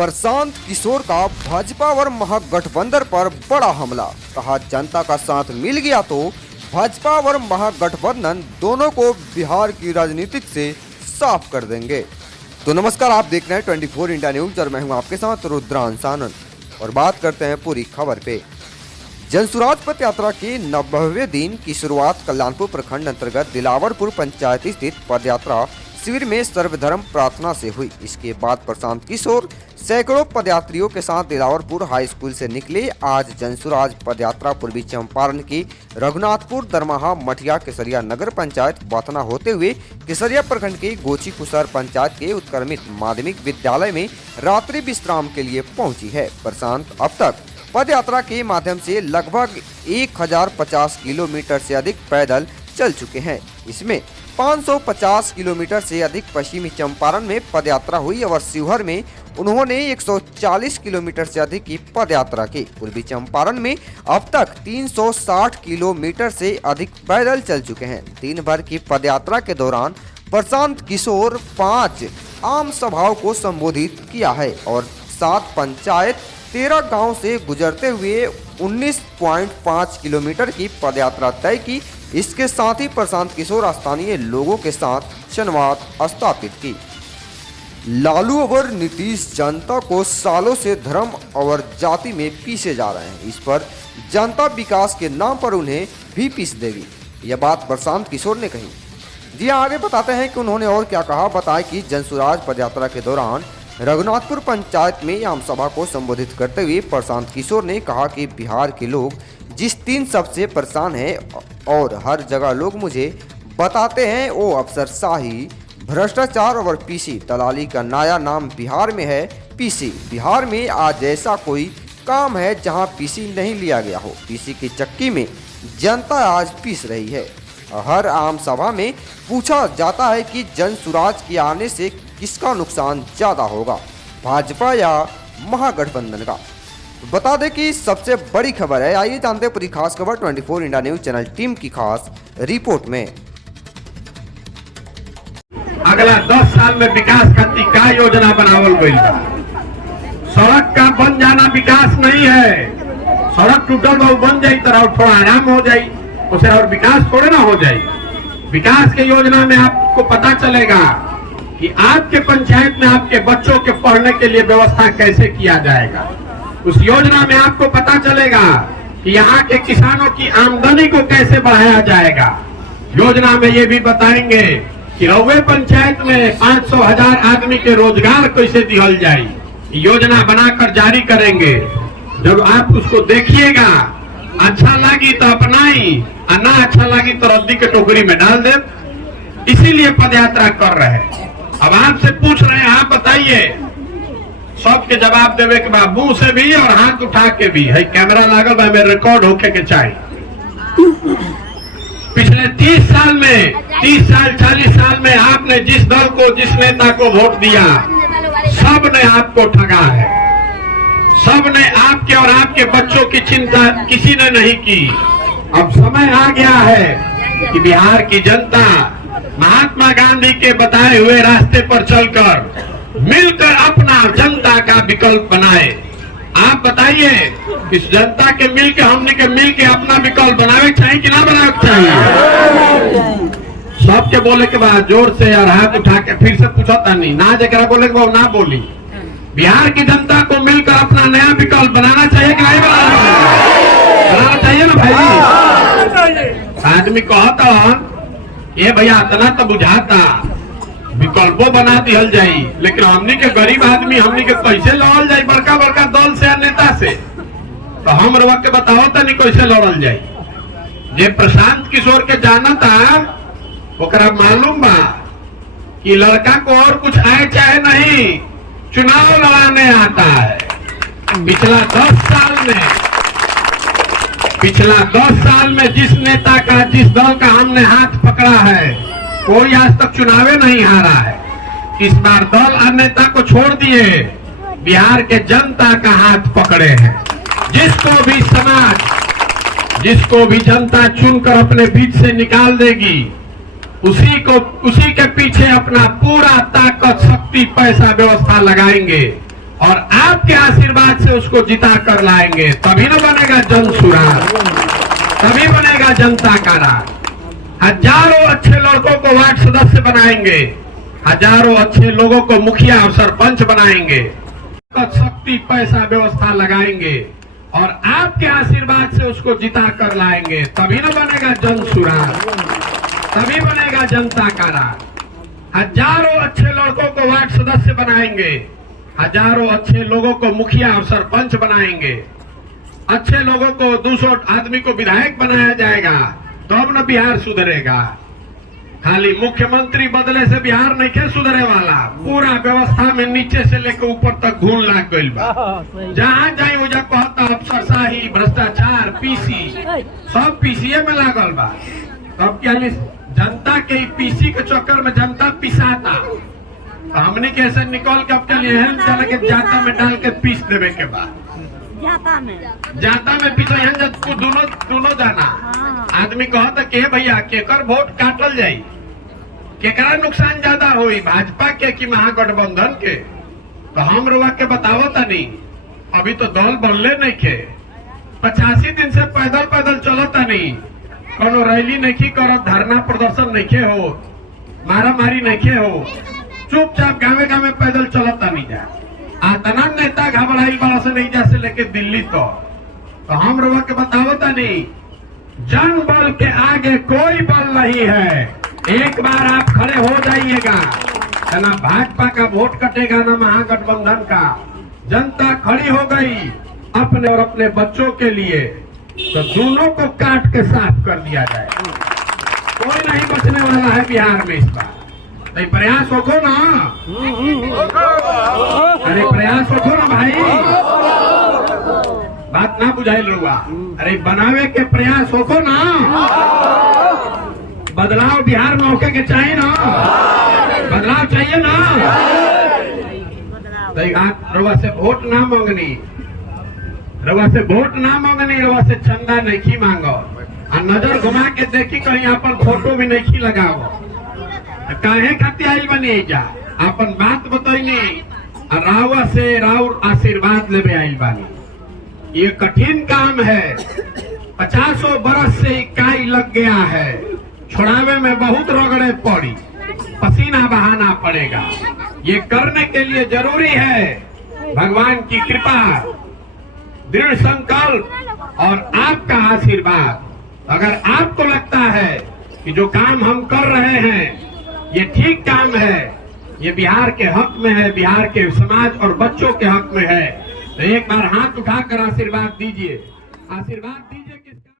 प्रशांत किशोर का भाजपा और महागठबंधन पर बड़ा हमला। कहा जनता का साथ मिल गया तो भाजपा और महागठबंधन दोनों को बिहार की राजनीति से साफ कर देंगे। तो नमस्कार, आप देख रहे हैं 24 इंडिया न्यूज और मैं हूं आपके साथ रुद्रांश आनंद। और बात करते हैं पूरी खबर पे। जनसुराज पथ यात्रा के 90वें दिन की शुरुआत कल्याणपुर प्रखंड अंतर्गत दिलावरपुर पंचायत स्थित पदयात्रा शिविर में सर्वधर्म प्रार्थना से हुई। इसके बाद प्रशांत किशोर सैकड़ों पदयात्रियों के साथ दिलावरपुर हाई स्कूल से निकले। आज जनसुराज पदयात्रा पूर्वी चंपारण की रघुनाथपुर, दरमाहा, मठिया, केसरिया नगर पंचायत बथना होते हुए केसरिया प्रखंड के गोची कुसर पंचायत के उत्क्रमित माध्यमिक विद्यालय में रात्रि विश्राम के लिए पहुंची है। प्रशांत अब तक पदयात्रा के माध्यम से लगभग 1050 किलोमीटर से अधिक पैदल चल चुके हैं। इसमें 550 किलोमीटर से अधिक पश्चिमी चंपारण में पदयात्रा हुई और शिवहर में उन्होंने 140 किलोमीटर से अधिक की पदयात्रा की। पूर्वी चंपारण में अब तक 360 किलोमीटर से अधिक पैदल चल चुके हैं। दिन भर की पदयात्रा के दौरान प्रशांत किशोर 5 आम सभाओं को संबोधित किया है और 7 पंचायत 13 गांव से गुजरते हुए 19.5 किलोमीटर की पदयात्रा तय की। इसके साथ ही प्रशांत किशोर स्थानीय लोगों के साथ संवाद स्थापित की। लालू और नीतीश जनता को सालों से धर्म और जाति में पीसे जा रहे हैं। इस पर जनता विकास के नाम पर उन्हें भी पीस देगी, यह बात प्रशांत किशोर ने कही। जी आगे बताते हैं कि उन्होंने और क्या कहा। बताएं कि जनसुराज पदयात्रा के दौरान रघुनाथपुर पंचायत में आम सभा को संबोधित करते हुए प्रशांत किशोर ने कहा कि बिहार के लोग जिस 3 सबसे परेशान हैं और हर जगह लोग मुझे बताते हैं वो अफसरशाही, भ्रष्टाचार और पीसी दलाली का नया नाम बिहार में है पीसी। बिहार में आज ऐसा कोई काम है जहां पीसी नहीं लिया गया हो। पीसी की चक्की में जनता आज पीस रही है। हर आम सभा में पूछा जाता है कि जनसुराज के आने से किसका नुकसान ज्यादा होगा, भाजपा या महागठबंधन का। बता दें कि सबसे बड़ी खबर है। आइए जानते हैं पूरी खास खबर 24 इंडिया न्यूज चैनल टीम की खास रिपोर्ट में। अगला 10 साल में विकास खातिर का योजना बनावल गई। सड़क का बन जाना विकास नहीं है। सड़क टूटल बहु बन जाये तरह थोड़ा आराम हो जाये, उसे और विकास थोड़े ना हो जाये। विकास के योजना में आपको पता चलेगा कि आपके पंचायत में आपके बच्चों के पढ़ने के लिए व्यवस्था कैसे किया जाएगा। उस योजना में आपको पता चलेगा कि यहाँ के किसानों की आमदनी को कैसे बढ़ाया जाएगा। योजना में ये भी बताएंगे कि रउवे पंचायत में 500,000 आदमी के रोजगार कैसे दिहल जाए। योजना बनाकर जारी करेंगे। जब आप उसको देखिएगा, अच्छा लगी तो अपनाई और ना अच्छा लगी तो रद्दी के टोकरी में डाल दे। इसीलिए पदयात्रा कर रहे हैं। अब आपसे पूछ रहे हैं, आप बताइए। सबके जवाब देवे के बाद मुंह से भी और हाथ उठा के भी है। कैमरा लागल बा में रिकॉर्ड होके के चाहिए। पिछले 30 साल में 30 साल 40 साल में आपने जिस दल को, जिस नेता को वोट दिया, सब ने आपको ठगा है। सब ने आपके और आपके बच्चों की चिंता किसी ने नहीं की। अब समय आ गया है कि बिहार की जनता महात्मा गांधी के बताए हुए रास्ते पर चलकर मिलकर अपना जनता का विकल्प बनाए। आप बताइए, इस जनता के मिलके, हमने के मिलके अपना विकल्प बनावे चाहिए कि ना बनावे चाहिए। सबके बोले के बाद जोर से और हाथ उठा के फिर से पूछता नहीं ना, जरा बोले के बाद ना बोली। बिहार की जनता को मिलकर अपना नया विकल्प बनाना चाहिए कि नहीं बनाना चाहिए ना भाई। आदमी कहता ये भैया इतना तो बुझाता विकल्पों बना दिहल जाई, लेकिन हमनी के गरीब आदमी हमनी के कैसे लड़ल जाई बड़का बड़का दल से, नेता से। तो हम रवा के बताओ तनी कैसे लड़ल जाई। जे प्रशांत किशोर के जानता ओकरा मालूम बा कि लड़का को और कुछ आए चाहे नहीं, चुनाव लड़ाने आता है। पिछला 10 साल में जिस नेता का, जिस दल का हमने हाथ पकड़ा है, कोई आज तक चुनावे नहीं हारा है। इस बार दल और नेता को छोड़ दिए, बिहार के जनता का हाथ पकड़े हैं। जिसको भी समाज, जिसको भी जनता चुनकर अपने बीच से निकाल देगी, उसी के पीछे अपना पूरा ताकत, शक्ति, पैसा, व्यवस्था लगाएंगे। और आपके आशीर्वाद से उसको जिता कर लाएंगे, तभी न बनेगा जन सुराज, तभी बनेगा जनता का राज। हजारों अच्छे लड़कों को वार्ड सदस्य बनाएंगे, हजारों अच्छे लोगों को मुखिया और सरपंच बनाएंगे, शक्ति पैसा व्यवस्था लगाएंगे और आपके आशीर्वाद से उसको जिता कर लाएंगे, तभी न बनेगा जन सुराज, तभी बनेगा जनता का राज। हजारों अच्छे लड़कों को वार्ड सदस्य बनाएंगे, हजारों अच्छे लोगों को मुखिया और सरपंच बनाएंगे, अच्छे लोगों को 200 आदमी को विधायक बनाया जाएगा, तब न बिहार सुधरेगा। खाली मुख्यमंत्री बदले से बिहार नहीं के सुधरे वाला, पूरा व्यवस्था में नीचे से लेकर ऊपर तक घून लाग गइल बा। जहाँ जाए वजह कहता अफसरशाही, भ्रष्टाचार, पीसी, सब पीसीए में लागल बा। तब क्या जनता के पीसी के चक्कर में जनता पिसाता, तो हमने कैसे निकल के अब चलिए चल के जाता में डाल के पीस देवे के बाद जाता में पीछे दोनों जाना। आदमी कहता के भैया केकर वोट काटल जाई, केकरा नुकसान ज्यादा हुई, भाजपा के कि महागठबंधन के? तो हम रुआ के बतावो तनी, अभी तो दल बनले नहीं के, 85 दिन से पैदल पैदल चलता नहीं, कोनो रैली नहीं करत, धरना प्रदर्शन नहीं हो, मारा मारी नहीं हो, चुपचाप गावे गावे पैदल चलता नहीं जा। आतना नेता घबराई बड़ा से नहीं जा से लेके दिल्ली तो हम रुआ के बतावो तनी, जन बल के आगे कोई बल नहीं है। एक बार आप खड़े हो जाइएगा, ना भाजपा का वोट कटेगा ना महागठबंधन का। जनता खड़ी हो गई अपने और अपने बच्चों के लिए, तो दोनों को काट के साफ कर दिया जाए। कोई नहीं बचने वाला है बिहार में इस बार। तो प्रयास होखो ना, अरे प्रयास होखो ना भाई, बात ना बुझाइल रहुआ, अरे बनावे के प्रयास होखो ना। बदलाव बिहार में होके के चाहिए ना, बदलाव चाहिए ना। रउआ से वोट ना मांगनी, रउआ से वोट ना मांगनी, रउआ से चंदा नहीं मांगो, और नजर घुमा के देखी कहीं अपन फोटो भी नहीं लगाओ। काहे खातिर आइल बनी जा, अपन बात बताइनी, रावा से राउर आशीर्वाद लेवे आइल बानी। ये कठिन काम है, 50 बरस से इकाई लग गया है, छुड़ावे में बहुत रगड़े पड़ी, पसीना बहाना पड़ेगा। ये करने के लिए जरूरी है भगवान की कृपा, दृढ़ संकल्प और आपका आशीर्वाद। अगर आपको लगता है कि जो काम हम कर रहे हैं ये ठीक काम है, ये बिहार के हक में है, बिहार के समाज और बच्चों के हक में है, तो एक बार हाथ उठाकर आशीर्वाद दीजिए, आशीर्वाद दीजिए।